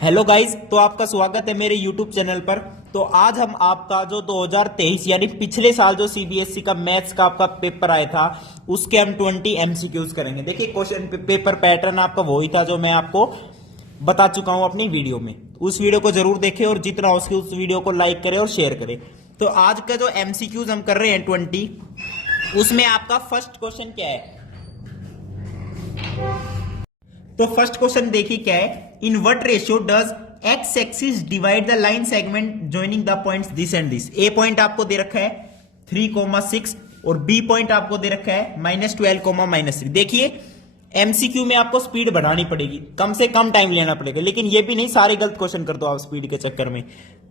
Hello guys, तो आपका स्वागत है मेरे यूट्यूब चैनल पर। तो आज हम आपका जो 2023 यानी पिछले साल जो सीबीएसई का मैथ्स का आपका पेपर आया था उसके हम 20 एमसीक्यूज करेंगे। देखिए क्वेश्चन पेपर पैटर्न आपका वही था जो मैं आपको बता चुका हूं अपनी वीडियो में। उस वीडियो को जरूर देखें और जितना हो सके उस वीडियो को लाइक करें और शेयर करें। तो आज का जो एमसीक्यूज हम कर रहे हैं 20, उसमें आपका फर्स्ट क्वेश्चन क्या है। तो फर्स्ट क्वेश्चन देखिए क्या है। In what ratio does x axis divide the line segment joining the points this and this. A point आपको दे रखा है 3,6 और बी पॉइंट आपको दे रखा है -12,-3। देखिए एमसीक्यू में आपको स्पीड बढ़ानी पड़ेगी, कम से कम टाइम लेना पड़ेगा, लेकिन ये भी नहीं सारे गलत क्वेश्चन कर दो आप स्पीड के चक्कर में।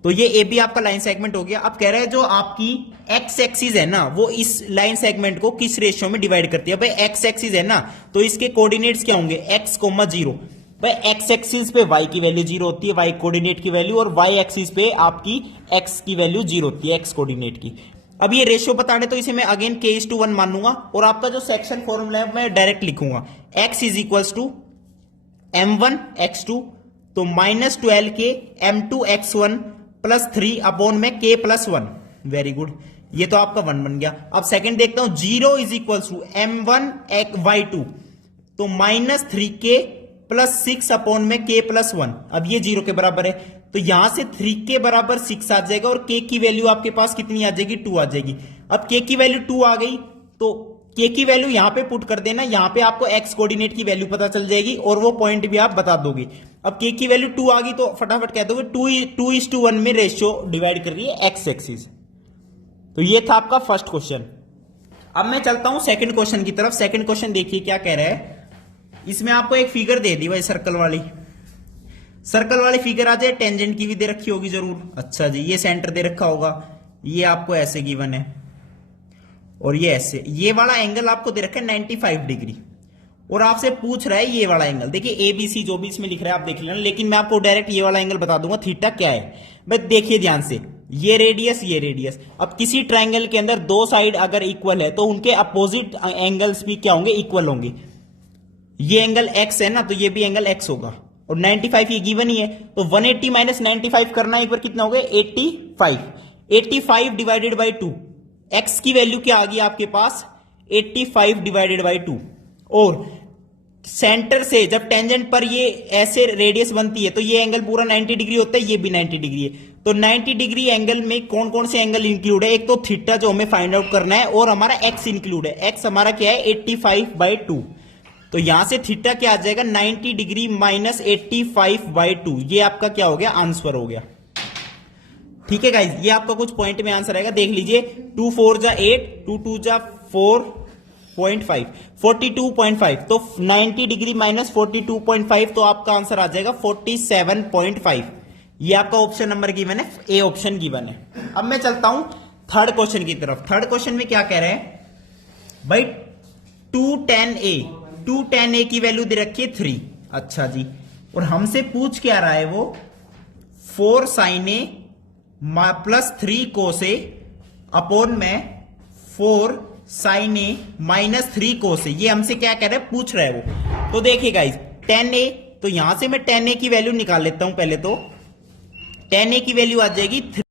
तो ये ए भी आपका लाइन सेगमेंट हो गया। अब कह रहे हैं जो आपकी एक्स एक्सिस है ना वो इस लाइन सेगमेंट को किस रेशियो में डिवाइड करती है। भाई एक्स एक्सिस है ना तो इसके कोऑर्डिनेट्स क्या होंगे x,0। भाई एक्स एक्सिस पे y की वैल्यू 0 होती है, y कोऑर्डिनेट की वैल्यू, और y एक्सिस पे आपकी x की वैल्यू 0 होती है, x कोऑर्डिनेट की। अब ये रेशियो बताने तो इसे मैं अगेन k:1 मान लूंगा और आपका जो सेक्शन फॉर्मूला है मैं डायरेक्ट लिखूंगा x is equals to m1x2 तो -12 के m2x1 +3 अपॉन में k+1। वेरी गुड, ये तो आपका 1 बन गया। अब सेकंड देखता हूं 0 इज इक्वल्स टू m1y2 तो -3k +6 अपॉन में k+1। अब ये 0 के बराबर है तो यहां से 3 के बराबर 6 आ जाएगा और k की वैल्यू आपके पास कितनी आ जाएगी 2 आ जाएगी। अब k की वैल्यू 2 आ गई तो k की वैल्यू यहां पे पुट कर देना, यहां पे आपको x कोऑर्डिनेट की वैल्यू पता चल जाएगी और वो पॉइंट भी आप बता दोगे। अब k की वैल्यू 2 आ गई तो फटाफट कह दोगे 2:1 में रेशियो डिवाइड कर रही है x एक्सिस। तो ये था आपका फर्स्ट क्वेश्चन। अब मैं चलता हूं सेकंड क्वेश्चन की तरफ। सेकंड क्वेश्चन देखिए क्या कह रहा है। इसमें आपको एक फिगर दे दी भाई सर्कल वाली फिगर आ जाए, टेंजेंट की भी दे रखी होगी जरूर। अच्छा जी, ये सेंटर दे रखा होगा, ये आपको ऐसे गिवन है और ये ऐसे, ये वाला एंगल आपको दे रखा है 95 डिग्री और आपसे पूछ रहा है ये वाला एंगल। देखिए एबीसी जो भी इसमें लिख रहा है आप देख लेना, लेकिन मैं आपको डायरेक्ट ये वाला एंगल बता दूंगा थीटा क्या है। बस देखिए ध्यान से, ये रेडियस। अब किसी ट्रायंगल के अंदर दो साइड अगर इक्वल है तो उनके अपोजिट एंगल्स भी क्या होंगे, इक्वल होंगे। ये एंगल x है ना तो ये भी एंगल x होगा और 95 ये गिवन ही है तो 180 - 95 करना एक बार कितना हो गया 85 डिवाइडेड बाई 2। x की वैल्यू क्या आ गई आपके पास 85 डिवाइडेड बाई 2 और सेंटर से जब टेंजेंट पर ये ऐसे रेडियस बनती है तो ये एंगल पूरा 90 डिग्री होता है, ये भी 90 डिग्री है। तो 90 डिग्री एंगल में कौन कौन से एंगल इंक्लूड है, एक तो थीटा जो हमें फाइंड आउट करना है और हमारा x इंक्लूड है। x हमारा क्या है 85/2 तो यहां से थीटा क्या आ जाएगा 90 डिग्री -85/2। ये आपका क्या हो गया आंसर हो गया। ठीक है गाइज, ये आपका कुछ पॉइंट में आंसर आएगा, देख लीजिए 2 4 जा 8 2 2 जा 4.5 42.5 तो 90 डिग्री -42.5 तो आपका आंसर आ जाएगा 47.5। ये आपका ऑप्शन नंबर गिवन है, ए ऑप्शन गिवन है। अब मैं चलता हूं थर्ड क्वेश्चन की तरफ। थर्ड क्वेश्चन में क्या कह रहे हैं भाई 2tan a की वैल्यू दे रखी है 3। अच्छा जी, और हमसे पूछ क्या रहा है वो 4 sin a +3 cos a upon में 4 sin a -3 cos a। ये हमसे क्या कह रहा है पूछ रहा है वो। तो देखिए गाइस tan a, तो यहां से मैं tan a की वैल्यू निकाल लेता हूं। पहले तो tan a की वैल्यू आ जाएगी 3,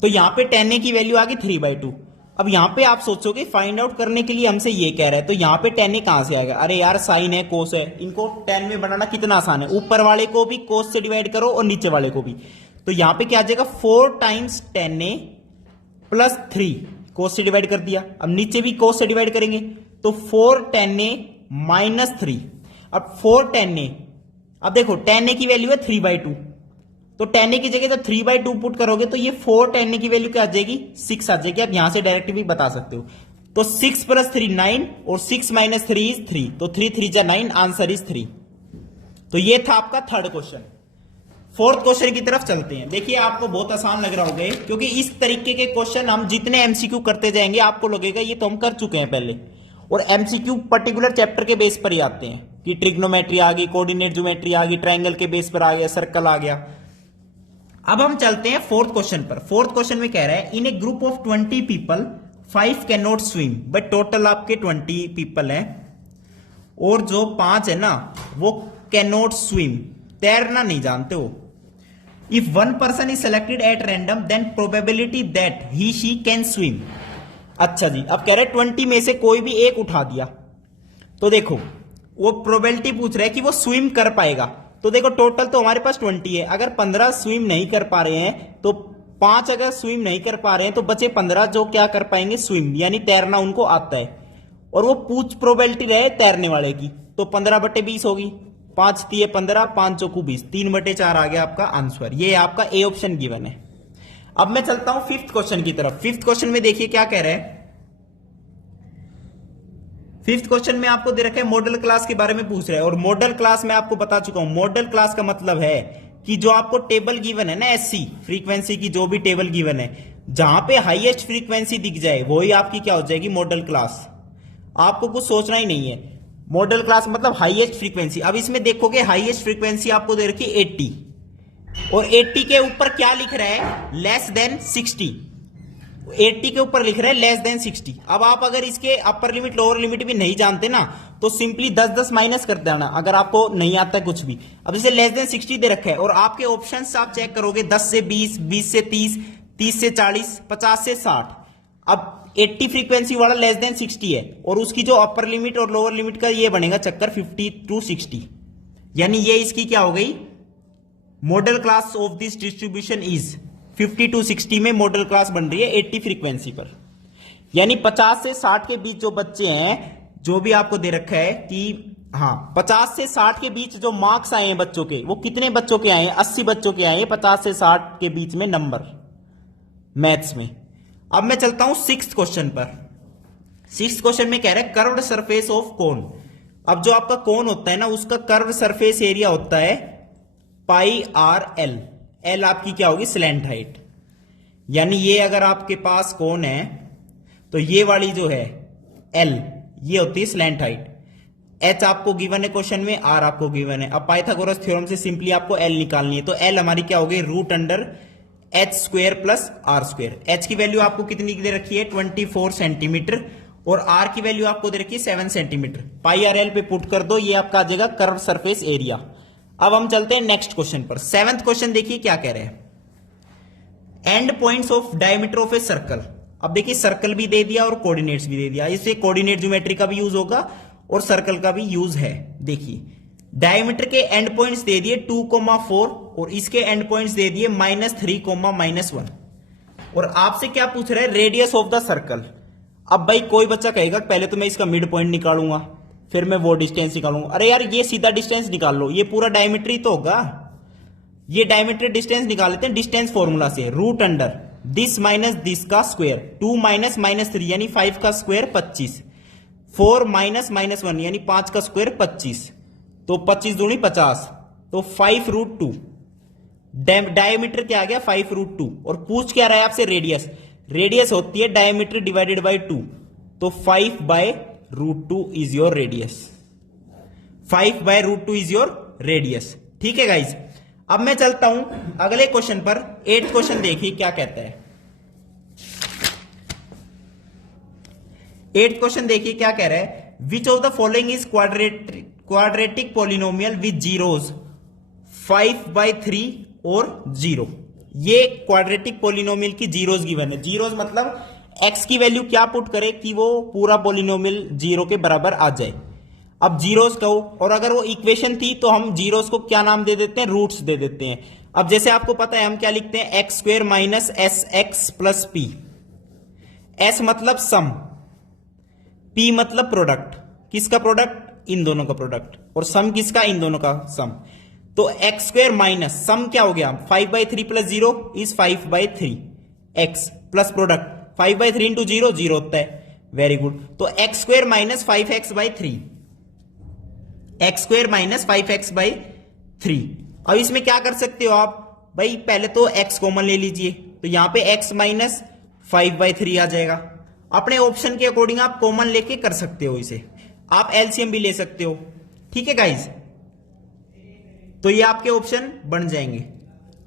तो यहां पे tan a की वैल्यू आ गई 3/2। अब यहां पे आप सोचोगे फाइंड आउट करने के लिए हमसे ये कह रहा है तो यहां पे tan a कहां से आएगा। अरे यार साइन है कोस है, इनको tan में बनाना कितना आसान है, ऊपर वाले को भी कोस से डिवाइड करो और नीचे वाले को भी। तो यहां पे क्या आ जाएगा 4 टाइम्स tan a +3 कोस से डिवाइड कर दिया। अब नीचे भी कोस से डिवाइड करेंगे तो 4 tan a -3। अब 4 tan a, अब देखो tan a की वैल्यू है 3/2 तो tan a की जगह तो 3/2 पुट करोगे तो ये 4 tan a की वैल्यू क्या आ जाएगी 6 आ जाएगी। आप यहां से डायरेक्ट भी बता सकते हो। तो 6 + 3 9 और 6 - 3 इज 3 तो 3 3 जा 9 आंसर इज 3। तो ये था आपका थर्ड क्वेश्चन। फोर्थ क्वेश्चन की तरफ चलते हैं। देखिए आपको बहुत आसान लग रहा होगा क्योंकि इस तरीके के क्वेश्चन हम जितने एमसीक्यू करते जाएंगे आपको लगेगा ये तो हम कर चुके हैं पहले, और एमसीक्यू पर्टिकुलर चैप्टर के बेस पर ही आते हैं कि ट्रिग्नोमेट्री आ गई, कोऑर्डिनेट ज्योमेट्री आ गई, ट्रायंगल के बेस पर आ गया, सर्कल आ गया। अब हम चलते हैं फोर्थ क्वेश्चन पर। फोर्थ क्वेश्चन में कह रहा है in a group of 20 people 5 can not swim, but total आपके 20 पीपल हैं और जो 5 है ना वो कैन नॉट स्विम। तैरना नहीं जानते हो। If one person is selected at random then probability that he she can swim. अच्छा जी, अब कह रहे 20 में से कोई भी एक उठा दिया, तो देखो वो प्रोबेबिलिटी पूछ रहा है कि वो स्विम कर पाएगा। तो देखो टोटल तो हमारे पास 20 है, अगर 15 स्विम नहीं कर पा रहे हैं तो 5 अगर स्विम नहीं कर पा रहे हैं तो बचे 15 जो क्या कर पाएंगे, स्विम, यानी तैरना उनको आता है। और वो पूछ प्रोबेबिलिटी रहे तैरने वाले की, तो 15/20 होगी, 5 3 15, 5 चौकू 20, 3/4 आ गया आपका आंसर। ये आपका ए ऑप्शन गिवन है। अब मैं चलता हूं फिफ्थ क्वेश्चन की तरफ। फिफ्थ क्वेश्चन में देखिए क्या कह रहे हैं। फिफ्थ क्वेश्चन में आपको दे रखा है मॉडल क्लास के बारे में पूछ रहा है, और मॉडल क्लास में आपको बता चुका हूं। मॉडल क्लास का मतलब है कि जो आपको टेबल गिवन है ना, एससी फ्रीक्वेंसी की जो भी टेबल गिवन है, जहां पे हाईएस्ट फ्रीक्वेंसी दिख जाए वही आपकी क्या हो जाएगी, मॉडल क्लास। आपको कुछ सोचना ही नहीं है। मॉडल क्लास मतलब हाईएस्ट फ्रीक्वेंसी। अब इसमें देखोगे हाईएस्ट फ्रीक्वेंसी आपको दे रखी है 80, और 80 के ऊपर क्या लिख रहा है, लेस देन 60। 80 के ऊपर लिख रहा है लेस देन 60। अब आप अगर इसके अपर लिमिट लोअर लिमिट भी नहीं जानते ना, तो सिंपली 10-10 माइनस कर देना अगर आपको नहीं आता है कुछ भी। अब इसे लेस देन 60 दे रखा है, और आपके ऑप्शंस आप चेक करोगे 10 से 20, 20 से 30, 30 से 40, 50 से 60। अब 80 फ्रीक्वेंसी वाला लेस देन 60 है, और उसकी जो अपर लिमिट और लोअर लिमिट का ये बनेगा चक्कर 50 to 60, यानी ये इसकी क्या हो गई, model class of this distribution is 50 to 60 में मॉडल क्लास बन रही है 80 फ्रीक्वेंसी पर। यानी 50 से 60 के बीच जो बच्चे हैं, जो भी आपको दे रखा है कि हाँ 50 से 60 के बीच जो मार्क्स आए हैं बच्चों के, वो कितने बच्चों के आए हैं, 80 बच्चों के आए हैं 50 से 60 के बीच में नंबर मैथ्स में। अब मैं चलता हूं सिक्स्थ क्वेश्चन पर। सिक्स्थ क्वेश्चन में कह रहा है कर्व्ड सरफेस ऑफ कोन। अब जो आपका कोन होता है ना, उसका कर्व सरफेस एरिया होता है πr/l। एल आपकी क्या होगी, स्लैंट हाइट। यानी ये अगर आपके पास कोन है तो ये वाली जो है एल, ये होती है स्लैंट हाइट। एच आपको गिवन है क्वेश्चन में, आर आपको गिवन है। अब पाइथागोरस थ्योरम से सिंपली आपको एल निकालनी है, तो एल हमारी क्या होगी, √h² प्लस r²। एच की वैल्यू आपको कितनी दे रखी है, 24 सेंटीमीटर, और आर की वैल्यू आपको दे रखी है 7 सेंटीमीटर। πr/l पे पुट कर दो, ये आपका आ जाएगा कर्व सरफेस एरिया। अब हम चलते हैं नेक्स्ट क्वेश्चन पर। सेवंथ क्वेश्चन देखिए क्या कह रहे हैं, and points of diameter of a circle. अब देखिए सर्कल भी दे दिया और कोऑर्डिनेट्स भी दे दिया, इससे कोऑर्डिनेट ज्योमेट्री का भी यूज होगा और सर्कल का भी यूज है। देखिए डायमीटर के एंड पॉइंट्स दे दिए 2,4, और इसके एंड पॉइंट्स दे दिए -3, -1। और आपसे क्या पूछ रहा है, रेडियस ऑफ द सर्कल। अब भाई कोई बच्चा कहेगा पहले तो मैं इसका मिड पॉइंट निकालूंगा, फिर मैं वो डिस्टेंस निकालूंगा। अरे यार ये सीधा डिस्टेंस निकाल लो, ये पूरा डायमीटर ही तो होगा। ये डायमीटर डिस्टेंस निकाल लेते हैं डिस्टेंस फॉर्मूला से, √दिस माइनस दिस का स्क्वायर, 2 माइनस -3 यानी 5 का स्क्वायर 25, 4 माइनस -1 यानी 5 का स्क्वायर 25, तो 25 दूनी 50, तो 5√2। डायमीटर क्या आ गया, 5√2। और पूछ क्या रहा है आपसे, रेडियस। रेडियस होती है डायमीटर डिवाइडेड बाय 2, तो 5/√2 is your radius. 5/√2 is your radius. ठीक है गाइज, अब मैं चलता हूं अगले क्वेश्चन पर। 8th क्वेश्चन देखिए क्या कहता है। 8th क्वेश्चन देखिए क्या कह रहा है, which of the following is quadratic polynomial with zeros 5/3 और 0। ये क्वाड्रेटिक पॉलिनोमियल की जीरोस गिवन है। जीरोस मतलब x की वैल्यू क्या पुट करे कि वो पूरा पॉलिनोमियल 0 के बराबर आ जाए। अब जीरोस कहो, और अगर वो इक्वेशन थी तो हम जीरोस को क्या नाम दे देते हैं, रूट्स दे देते हैं। अब जैसे आपको पता है हम क्या लिखते हैं, x² minus SX plus P। S मतलब सम, P मतलब प्रोडक्ट। किसका प्रोडक्ट, इन दोनों का प्रोडक्ट, और सम किसका, इन दोनों का सम। तो x² माइनस सम क्या हो गया, 5/3 plus 0 is 5/3, x plus product 5/3 into 0 0 होता है। Very good. तो x² minus 5x/3, x² minus 5x/3। अब इसमें क्या कर सकते हो आप, भाई पहले तो x कॉमन ले लीजिए, तो यहां पे x माइनस 5/3 आ जाएगा। अपने ऑप्शन के अकॉर्डिंग आप कॉमन लेके कर सकते हो इसे, आप एलसीएम भी ले सकते हो। ठीक है गाइज, तो ये आपके ऑप्शन बन जाएंगे।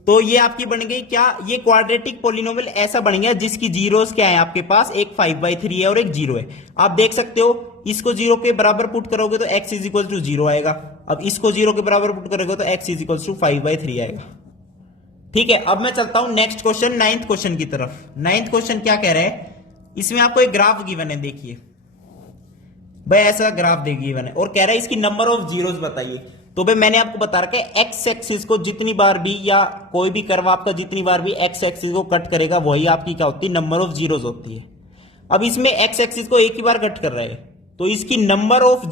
तो ये आपकी बन गई क्या, ये क्वाड्रेटिक पॉलिनोमियल ऐसा बन गया जिसकी जीरोस क्या है आपके पास, एक 5/3 है और एक 0 है। आप देख सकते हो इसको 0 के बराबर पुट करोगे तो x = 0 आएगा। अब इसको 0 के बराबर पुट करेगा तो x इज इक्वल टू 5/3 आएगा। ठीक है, अब मैं चलता हूं नेक्स्ट क्वेश्चन, 9th क्वेश्चन की तरफ। 9th क्वेश्चन क्या कह रहा है, इसमें आपको एक ग्राफ गिवन है, देखिए भाई ऐसा ग्राफ दे गिवन है और कह रहा है इसकी नंबर ऑफ जीरोस बताइए। तो भाई मैंने आपको बता रखा है एक्स एक्सिस को जितनी बार भी या कोई भी कर्व आपका जितनी बार भी एक्स एक्सिस को कट करेगा वही आपकी क्या होती है, नंबर ऑफ जीरोस होती है। अब इसमें एक्स एक्सिस को एक ही बार कट कर रहा है तो इसकी नंबर ऑफ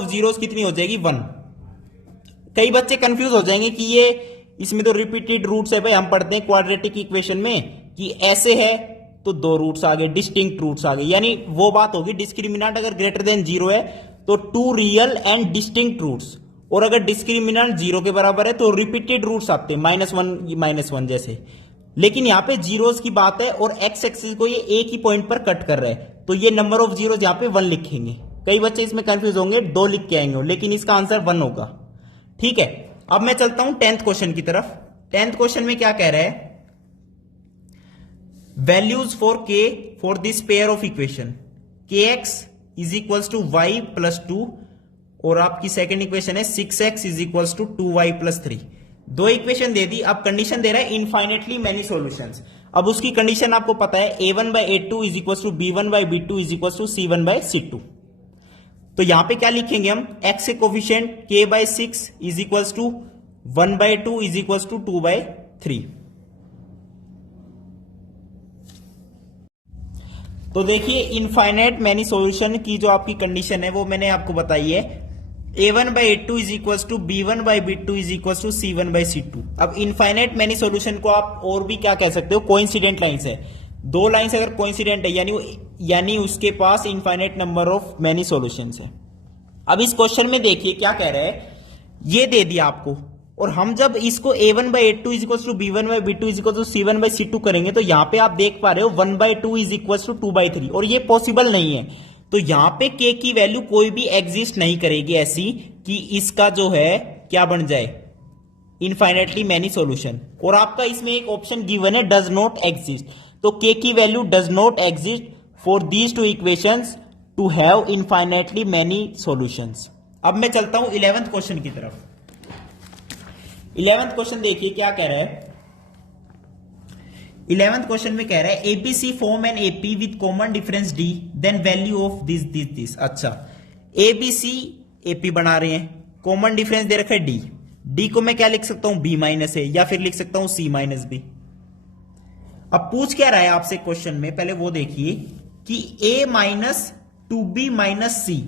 जीरोस कितनी हो जाएगी, 1। कई बच्चे कंफ्यूज हो जाएंगे कि ये इसमें तो रिपीटेड रूट्स है भाई, हम पढ़ते हैं क्वाड्रेटिक इक्वेशन में कि ऐसे है तो 2 रूट्स आ गए, डिस्टिंक्ट रूट्स आ गए, यानी वो बात होगी डिस्क्रिमिनेंट अगर ग्रेटर देन 0 है तो 2 रियल एंड डिस्टिंक्ट रूट्स, और अगर डिस्क्रिमिनेंट 0 के बराबर है तो रिपीटेड रूट्स आते हैं -1 जैसे। लेकिन यहां पे जीरोस की बात है और एक्स एक्सिस को ये एक ही पॉइंट पर कट कर रहा है तो ये नंबर ऑफ जीरोस यहां पे 1 लिखेंगे। कई बच्चे इसमें कंफ्यूज होंगे, 2 लिख के आएंगे, लेकिन इसका आंसर 1 होगा। ठीक है, अब मैं चलता हूं 10th क्वेश्चन की तरफ। 10th क्वेश्चन में क्या कह रहा है, values for k for this pair of equation kx is equals to y plus 2 और आपकी सेकेंड इक्वेशन है 6x is equals to 2y plus 3। 2 equation दे दी, अब कंडीशन दे रहा है इनफाइनेटली मेनी सॉल्यूशंस। अब उसकी कंडीशन आपको पता है a1/a2 is equals to b1/b2 is equals to c1/c2। तो यहां पे क्या लिखेंगे हम, x के coefficient k/6 is equals to 1/2 is equals to 2/3। तो देखिए इनफाइनाइट मैनी सॉल्यूशन की जो आपकी कंडीशन है वो मैंने आपको बताई है, a1/a2 is equals to b1/b2 is equals to c1/c2। अब इनफाइनाइट मैनी सॉल्यूशन को आप और भी क्या कह सकते हो, कोइंसिडेंट लाइंस है। 2 लाइंस अगर कोइंसिडेंट है यानी उसके पास infinite number of many solutions है। अब इस क्वेश्चन में देखिए क्या कह रहा है, ये दे दिया आपको और हम जब इसको a1/a2 is equals to b1/b2 is equals to c1/c2 करेंगे तो यहां पे आप देख पा रहे हो 1/2 इज इक्वल्स टू 2/3 और ये पॉसिबल नहीं है। तो यहां पे k की वैल्यू कोई भी एग्जिस्ट नहीं करेगी ऐसी कि इसका जो है क्या बन जाए, इनफाइनाइटली मैनी सॉल्यूशन। और आपका इसमें एक ऑप्शन गिवन है डज नॉट एग्जिस्ट, तो k की value does not exist for these 2 equations to have infinitely many solutions. अब मैं चलता हूं 11th क्वेश्चन की तरफ। 11th क्वेश्चन देखिए क्या कह रहा है। 11th क्वेश्चन में कह रहा है ABC form an AP with common difference D then value of this. अच्छा, एबीसी एपी बना रहे हैं, कॉमन डिफरेंस दे रखा है डी। डी को मैं क्या लिख सकता हूं, बी माइनस ए, या फिर लिख सकता हूं सी माइनस बी। अब पूछ क्या रहा है आपसे क्वेश्चन में, पहले वो देखिए कि ए माइनस 2b माइनस सी,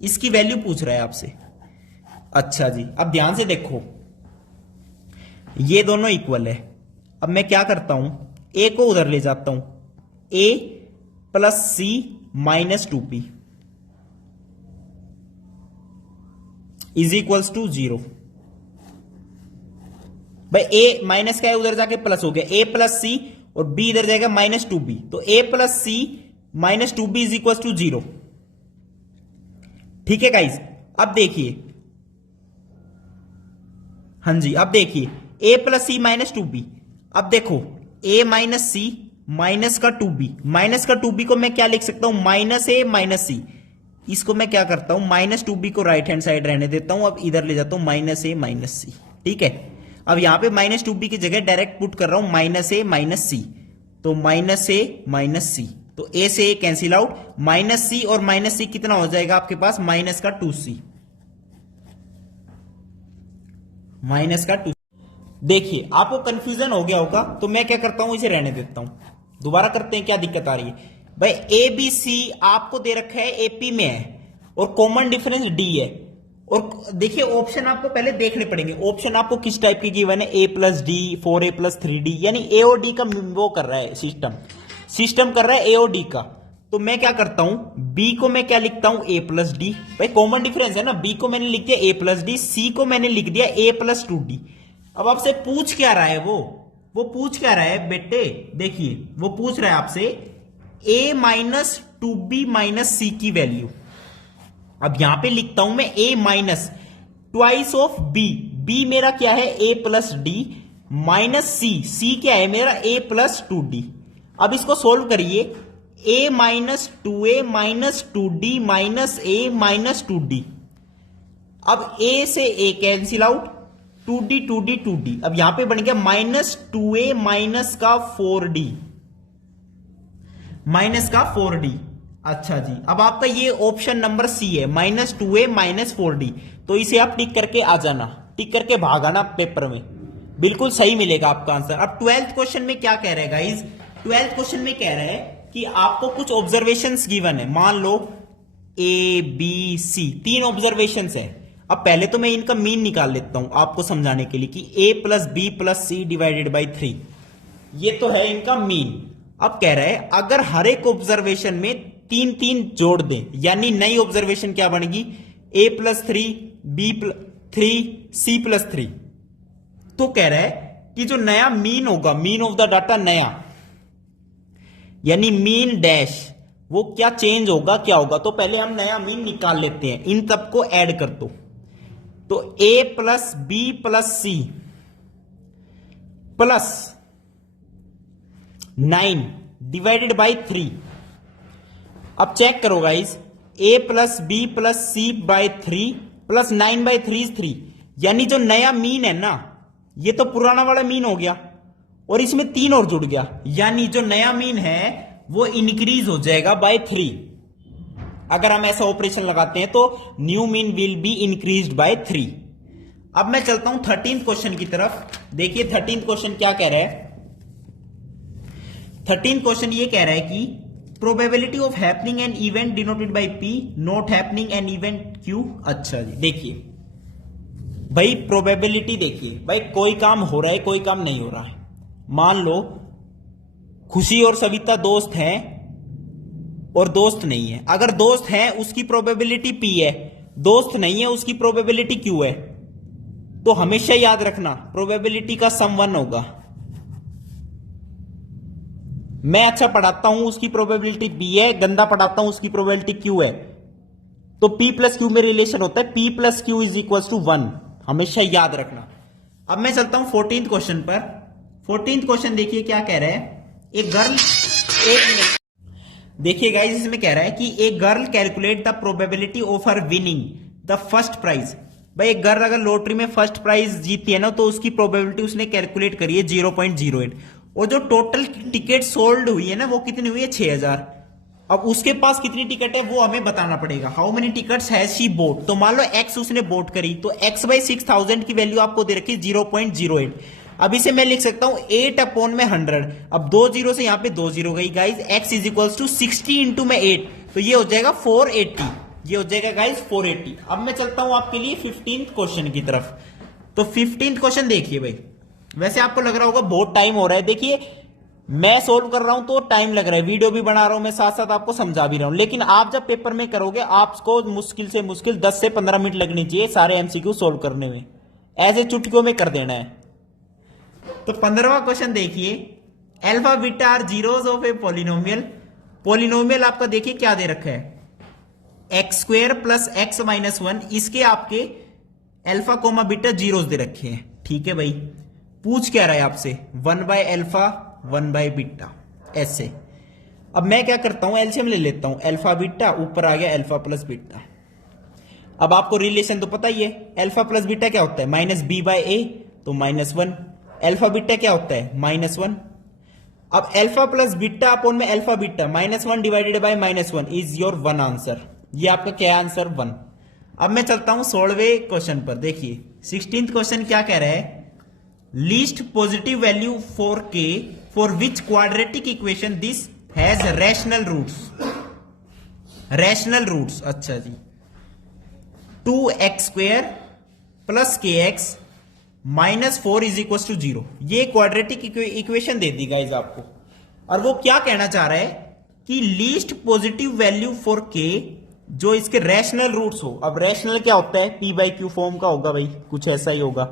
इसकी वैल्यू पूछ रहा है आपसे। अच्छा जी, अब ध्यान से देखो ये दोनों इक्वल है। अब मैं क्या करता हूं, ए को उधर ले जाता हूं, a plus c minus 2p is equals to 0। भाई ए माइनस का है उधर जाके प्लस हो गया, ए प्लस सी और बी इधर जाएगा माइनस 2b, तो a plus c minus 2b is equals to 0। ठीक है गाइस, अब देखिए, हाँ जी अब देखिए a plus c minus 2b। अब देखो a माइनस सी माइनस का 2b, माइनस का 2b को मैं क्या लिख सकता हूं, माइनस a माइनस सी। इसको मैं क्या करता हूं, माइनस 2b को राइट हैंड साइड रहने देता हूं, अब इधर ले जाता हूं माइनस a माइनस सी। ठीक है, अब यहां पे माइनस 2b की जगह डायरेक्ट पुट कर रहा हूं माइनस a माइनस सी, तो माइनस a माइनस सी, तो a से a कैंसिल आउट, माइनस सी और माइनस सी कितना हो जाएगा आपके पास, माइनस का 2c, माइनस का 2। देखिए आपको कंफ्यूजन हो गया होगा, तो मैं क्या करता हूं, इसे रहने देता हूं, दोबारा करते हैं क्या दिक्कत आ रही है। भाई ए बी सी आपको दे रखा है एपी में है और कॉमन डिफरेंस डी है। और देखिए ऑप्शन आपको पहले देखने पड़ेंगे, ऑप्शन आपको किस टाइप की गिवन है, ए plus D 4a plus 3d, यानी ए और डी का वो कर रहा है सिस्टम कर रहा है ए और डी का। तो मैं क्या करता हूं, बी को मैं क्या लिखता हूं, ए प्लस डी। भाई कॉमन डिफरेंस है ना, बी को मैंने लिख दिया ए प्लस डी, सी को मैंने लिख दिया ए प्लस 2d। अब आपसे पूछ क्या रहा है, वो पूछ क्या रहा है बेटे, देखिए वो पूछ रहा है आपसे a माइनस 2b माइनस सी की वैल्यू। अब यहां पे लिखता हूं मैं a minus twice of b मेरा क्या है a प्लस डी माइनस सी क्या है मेरा a प्लस 2d। अब इसको सोल्व करिए, a minus 2a minus 2d minus a minus 2d, अब ए से ए cancel out, 2d 2d 2d, अब यहां पे बन गया -2a माइनस का 4d, माइनस का 4d। अच्छा जी, अब आपका ये ऑप्शन नंबर सी है, -2a माइनस 4d, तो इसे आप टिक करके आ जाना, टिक करके भाग आना पेपर में, बिल्कुल सही मिलेगा आपका आंसर। अब 12th क्वेश्चन में क्या कह रहे हैं गाइज, 12th क्वेश्चन में कह रहे हैं कि आपको कुछ ऑब्जर्वेशंस गिवन है, मान लो ए बी सी, 3 ऑब्जर्वेशंस है। अब पहले तो मैं इनका मीन निकाल लेता हूं आपको समझाने के लिए कि a plus B plus C divided by 3, ये तो है इनका मीन। अब कह रहे हैं अगर हर एक ऑब्जर्वेशन में 3 जोड़ दें, यानी नई ऑब्जर्वेशन क्या बनेगी, a plus 3 B 3 C plus 3, तो कह रहा है कि जो नया मीन होगा, मीन ऑफ द डाटा नया, यानी मीन डैश, वो क्या चेंज होगा, क्या होगा। तो पहले हम नया मीन निकाल लेते हैं, इन तब को ऐड कर दो, तो a plus B plus C plus 9 divided by 3। अब चेक करो guys, a plus B plus C by 3 plus 9 by 3 is 3, यानी जो नया मीन है ना, ये तो पुराना वाला मीन हो गया और इसमें 3 और जुड़ गया, यानी जो नया मीन है वो इंक्रीज हो जाएगा बाय 3। अगर हम ऐसा ऑपरेशन लगाते हैं तो new mean will be increased by 3। अब मैं चलता हूं 13th क्वेश्चन की तरफ। देखिए 13th क्वेश्चन क्या कह रहा है, 13th क्वेश्चन ये कह रहा है कि probability of happening an event denoted by P, not happening an event Q. अच्छा जी, देखिए भाई प्रोबेबिलिटी, देखिए भाई कोई काम हो रहा है, कोई काम नहीं हो रहा है। मान लो खुशी और सविता दोस्त हैं और दोस्त नहीं है। अगर दोस्त है उसकी प्रोबेबिलिटी P है, दोस्त नहीं है उसकी प्रोबेबिलिटी Q है। तो हमेशा याद रखना प्रोबेबिलिटी का सम 1 होगा। मैं अच्छा पढ़ाता हूं उसकी प्रोबेबिलिटी P है, गंदा पढ़ाता हूं उसकी प्रोबेबिलिटी Q है। तो P प्लस Q में रिलेशन होता है, P plus Q is equal to 1, हमेशा याद रखना। अब मैं चलता हूं 14th क्वेश्चन पर। 14th क्वेश्चन देखिए क्या कह रहा है, एक गर्ल, देखिए गाइस इसमें कह रहा है कि एक girl calculate the probability of her winning the first prize. भाई एक गर्ल अगर लॉटरी में फर्स्ट प्राइज जीतती है ना, तो उसकी प्रोबेबिलिटी उसने कैलकुलेट करी है 0.08, और जो टोटल टिकट सोल्ड हुई है ना वो कितनी हुई है 6000। अब उसके पास कितनी टिकट है वो हमें बताना पड़ेगा, how many tickets has she boat. तो मान लो x उसने बोट करी, तो x बाई 6000 की वैल्यू आपको दे रखी 0.08। अब इसे मैं लिख सकता हूं 8 अपॉन में 100। अब 2 जीरो से यहां पे 2 जीरो गई guys, x is equals to 60 into में 8, तो ये हो जाएगा 480, ये हो जाएगा गाइज 480। अब मैं चलता हूं आपके लिए 15th क्वेश्चन की तरफ। तो 15th क्वेश्चन देखिए भाई, वैसे आपको लग रहा होगा बहुत टाइम हो रहा है, देखिए मैं सोल्व कर रहा हूं तो टाइम लग रहा है, वीडियो भी बना रहा हूं मैं, साथ साथ आपको समझा भी रहा हूं, लेकिन आप जब पेपर में करोगे आपको मुश्किल से मुश्किल 10 से 15 मिनट लगनी चाहिए सारे एमसीक्यू सोल्व करने में, ऐसे चुटकियों में कर देना है। तो 15वां क्वेश्चन देखिए, alpha beta are zeros of a polynomial. Polynomial आपका देखिए क्या दे रखा है, x square plus x minus 1, इसके आपके अल्फा कोमा बीटा जीरोस दे रखे हैं। ठीक है भाई, पूछ क्या रहा है आपसे, 1 बाय अल्फा 1 बाय बीटा, ऐसे। अब मैं क्या करता हूं, एलसीएम ले लेता हूं, अल्फा बीटा ऊपर आ गया अल्फा प्लस बीटा। अब आपको रिलेशन तो पता ही है, अल्फा प्लस बीटा क्या होता है, माइनस बी बाय ए, तो -1। अल्फा बीटा क्या होता है, -1। अब अल्फा प्लस बीटा अपॉन में alpha beta, -1 divided by -1 is your 1 answer. ये आपका क्या आंसर, 1। अब मैं चलता हूं 16वें क्वेश्चन पर। देखिए 16th क्वेश्चन क्या कह रहा है, least positive value for k for which quadratic equation this has rational roots. Rational roots, अच्छा जी, 2x square plus kx minus 4 is equal to 0, ये क्वाड्रेटिक इक्वेशन दे दी गाइज आपको। और वो क्या कहना चाह रहा है कि least positive value for k जो इसके रैशनल रूट्स हो। अब रैशनल क्या होता है, p बाई क्यू फॉर्म का होगा भाई, कुछ ऐसा ही होगा।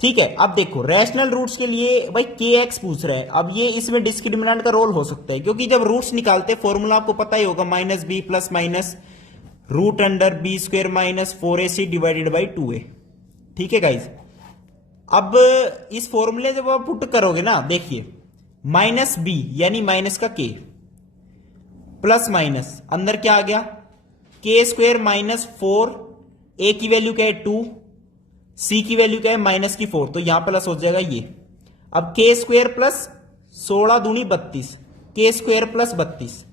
ठीक है, अब देखो रैशनल रूट्स के लिए भाई kx पूछ रहा है। अब ये इसमें डिस्क्रिमिनेंट का रोल हो सकता है, क्योंकि जब रूट्स निकालते फॉर्मूला आपको पता ही होगा, minus B plus minus root under B square minus 4ac divided by 2a। ठीक है गाइज, अब इस फॉर्मूले जब आप पुट करोगे ना, देखिए माइनस बी यानी माइनस का k प्लस माइनस अंदर क्या आ गया, k स्क्वायर माइनस 4 ए की वैल्यू क्या है 2, सी की वैल्यू क्या है -4, तो यहां प्लस हो जाएगा ये। अब के स्क्वायर प्लस 16 दूनी 32, के square plus 32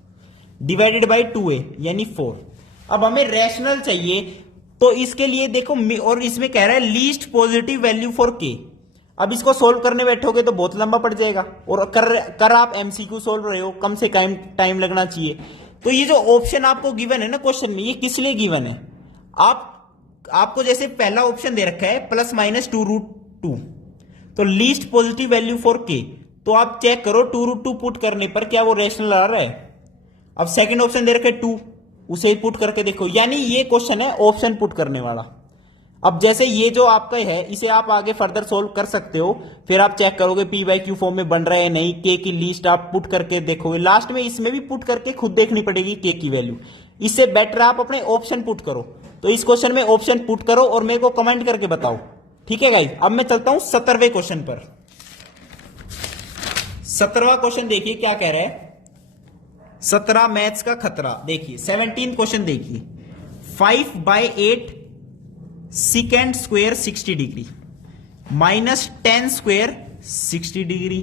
divided by 2a यानी 4। अब हमें रैशनल चाहिए, तो इसके लिए देखो, और इसमें कह रहा है लीस्ट पॉजिटिव वैल्यू फॉर के। अब इसको सोल्व करने बैठोगे तो बहुत लंबा पड़ जाएगा, और कर आप एमसीक्यू सोल्व रहे हो, कम से कम टाइम लगना चाहिए। तो ये जो ऑप्शन आपको गिवन है ना क्वेश्चन में, ये किस लिए गिवन है? आपको जैसे पहला ऑप्शन दे रखा है +-2√2, तो लीस्ट पॉजिटिव वैल्यू फॉर के, तो आप चेक करो 2√2 पुट करने पर क्या वो रैशनल आ रहा है। अब सेकंड ऑप्शन दे रखा है 2, उसे पुट करके देखो, यानी ये क्वेश्चन है ऑप्शन पुट करने वाला। अब जैसे ये जो आपका है, इसे आप आगे फर्दर सोल्व कर सकते हो, फिर आप चेक करोगे p/q फॉर्म में बन रहा है नहीं, के की लिस्ट आप पुट करके देखोगे, लास्ट में इसमें भी पुट करके खुद देखनी पड़ेगी के की वैल्यू। इससे बेटर आप अपने ऑप्शन पुट करो। तो इस क्वेश्चन में ऑप्शन पुट करो और मेरे को कमेंट करके बताओ, ठीक है गाइस। अब मैं चलता हूं 17वें क्वेश्चन पर। 17वां क्वेश्चन देखिए क्या कह रहा है। 17 मैथ्स का खतरा। देखिए 17 क्वेश्चन देखिए, 5/8 second square 60 degree -10 square 60 degree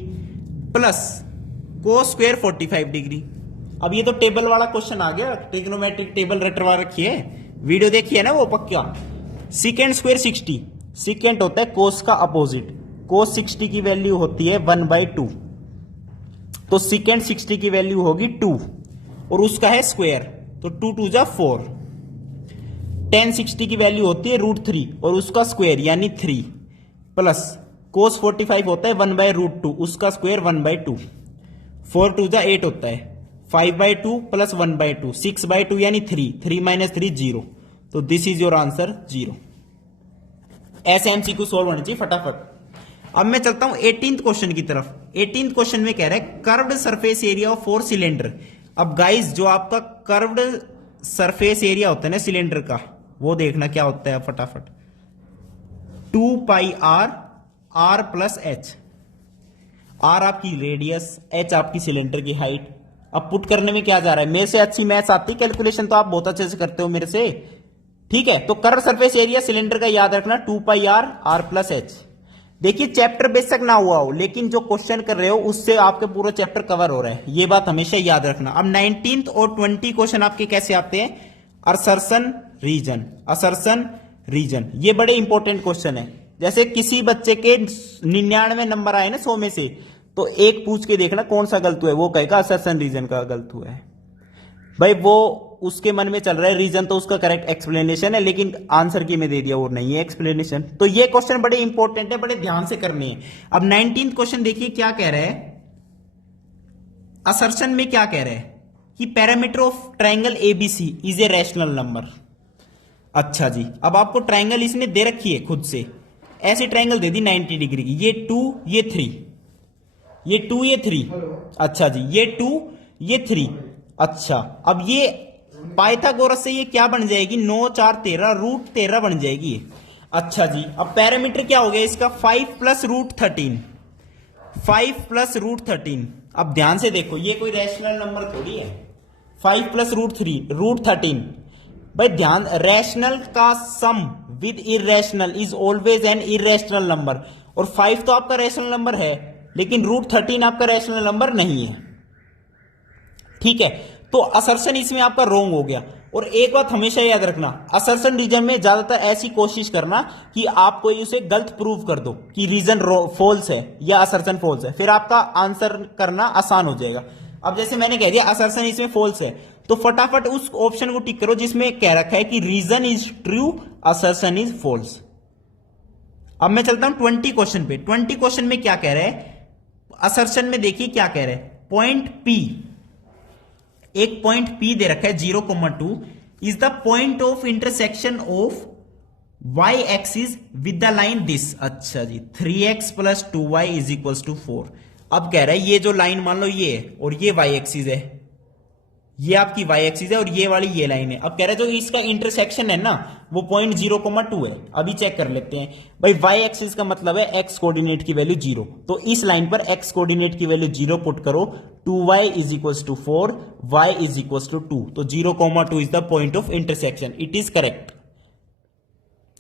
plus cos square 45 degree. अब ये तो टेबल वाला क्वेश्चन आ गया, ट्रिग्नोमेट्रिक टेबल रटवा रखी है, वीडियो देखी है ना वो पक्का। सेकेंड स्क्वायर 60, सेकेंड होता है कोस का अपोजिट, कोस 60 की वैल्यू होती है 1/2, तो सेकेंड 60 की वैल्यू होगी 2 और उसका है स्क्वायर, तो 2 2 जा 4। 10 60 की वैल्यू होती है √3 और उसका स्क्वायर यानी 3 प्लस कोस 45 होता है 1/√2, उसका स्क्वायर 1/2, 4 2 जा 8 होता है, 5/2 प्लस 1/2, 6/2 यानी 3, 3 - 3 0, तो दिस इज योर आंसर 0। ऐसे एमसीक्यू सोल्व होनी चाहिए फटाफट। अब मैं चलता हूं 18th क्वेश्चन की तरफ। 18th क्वेश्चन में कह रहा है curved surface area of 4 cylinder. अब गाइस जो आपका कर्व्ड सरफेस एरिया होता है ना सिलेंडर का, वो देखना क्या होता है फटाफट। 2πr r + h, r आपकी रेडियस, h आपकी सिलेंडर की हाइट। अब पुट करने में क्या जा रहा है, मेरे से अच्छी मैथ्स आती, कैलकुलेशन तो आप बहुत अच्छे से करते हो मेरे से, ठीक है। तो कर्व सरफेस एरिया सिलेंडर का याद रखना 2πr r + h। देखिए चैप्टर बेशक ना हुआ हो, लेकिन जो क्वेश्चन कर रहे हो उससे आपके पूरा चैप्टर कवर हो रहा है, ये बात हमेशा याद रखना। अब 19th और 20 क्वेश्चन आपके कैसे आते हैं, असर्शन रीजन, असर्शन रीजन, ये बड़े इंपॉर्टेंट क्वेश्चन है। जैसे किसी बच्चे के 99 नंबर आए ना 100 में से, तो एक पूछ के देखना कौन सा गलत हुआ है, वो कहेगा असर्शन रीजन का गलत हुआ है। भाई वो उसके मन में चल रहा है रीजन, तो उसका करेक्ट एक्सप्लेनेशन है, लेकिन आंसर की में दे दिया वो नहीं है एक्सप्लेनेशन। तो ये क्वेश्चन बड़े इंपॉर्टेंट है, बड़े ध्यान से करने हैं। अब 19th क्वेश्चन देखिए क्या कह रहा है, असर्शन में क्या कह रहा है कि parameter of triangle ABC is a rational number. अच्छा जी, अब आपको ट्राइंगल इसने दे रखी है खुद से, ऐसे ट्राइंगल दे दी 90 डिग्री की, ये 2 ये 3, ये 2 ये 3, अच्छा जी ये 2 ये 3। अच्छा अब ये पाइथागोरस से ये क्या बन जाएगी, 9 4 13 √13 बन जाएगी। अच्छा जी अब पैरामीटर क्या हो गया इसका, 5 + √13, 5 + √13। अब ध्यान से देखो ये कोई रैशनल नंबर थोड़ी है, 5 + √13। भाई ध्यान, रैशनल का sum with irrational is always an irrational number, और 5 तो आपका रैशनल नंबर है, लेकिन √13 आपका रैशनल नंबर नहीं है, ठीक है। तो असर्शन इसमें आपका रोंग हो गया। और एक बात हमेशा याद रखना, असर्शन रीजन में ज्यादातर ऐसी कोशिश करना कि आप कोई उसे गलत प्रूव कर दो कि रीजन फॉल्स है या असर्शन फॉल्स है, फिर आपका आंसर करना आसान हो जाएगा। अब जैसे मैंने कह दिया असर्शन इसमें फॉल्स है, तो फटाफट उस ऑप्शन को टिक करो जिसमें कह रखा है कि reason is true, assertion is false. अब मैं चलता हूं 20 क्वेश्चन पे। 20 क्वेश्चन में क्या कह रहा है, असर्शन में देखिए क्या कह रहा है, पॉइंट P, एक पॉइंट P दे रखा है 0,2 is the point of intersection of y axis with the line this. अच्छा जी 3x + 2y = 4। अब कह रहा है ये जो लाइन मान लो ये है और ये y एक्सिस है, ये आपकी y एक्सिस है और ये वाली ये लाइन है। अब कह रहा है जो इसका इंटरसेक्शन है ना वो पॉइंट 0,2 है। अभी चेक कर लेते हैं भाई, y एक्सिस का मतलब है x कोऑर्डिनेट की वैल्यू 0, तो इस लाइन पर x कोऑर्डिनेट की वैल्यू 0 पुट करो, 2y = 4, y = 2, तो 0,2 is the point of intersection, it is correct.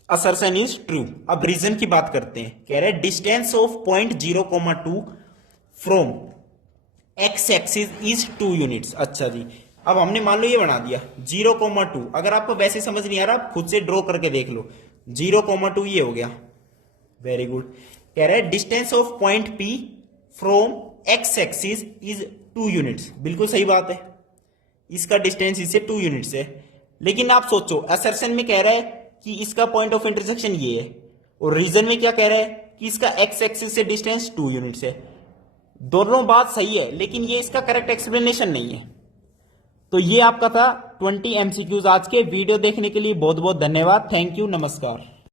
Assertion is true. अब रीजन की बात करते हैं। कह रहे distance of point 0,2 from x axis is 2 units. अच्छा जी, अब हमने मान लो ये बना दिया 0,2। अगर आपको वैसे समझ नहीं आ रहा आप खुद से ड्रॉ करके देख लो। 0,2 ये हो गया, वेरी गुड। कह रहे distance of point P from x axis is 2 units. बिल्कुल सही बात है, इसका डिस्टेंस इससे 2 यूनिट्स है। लेकिन आप सोचो असर्शन में कह रहा है कि इसका पॉइंट ऑफ इंटरसेक्शन ये है, और रीजन में क्या कह रहा है कि इसका एक्स एक्सिस से डिस्टेंस 2 यूनिट्स है। दोनों बात सही है, लेकिन ये इसका करेक्ट एक्सप्लेनेशन नहीं है। तो ये आपका था 20 MCQs। आज के वीडियो देखने के लिए बहुत बहुत धन्यवाद। थैंक यू, नमस्कार।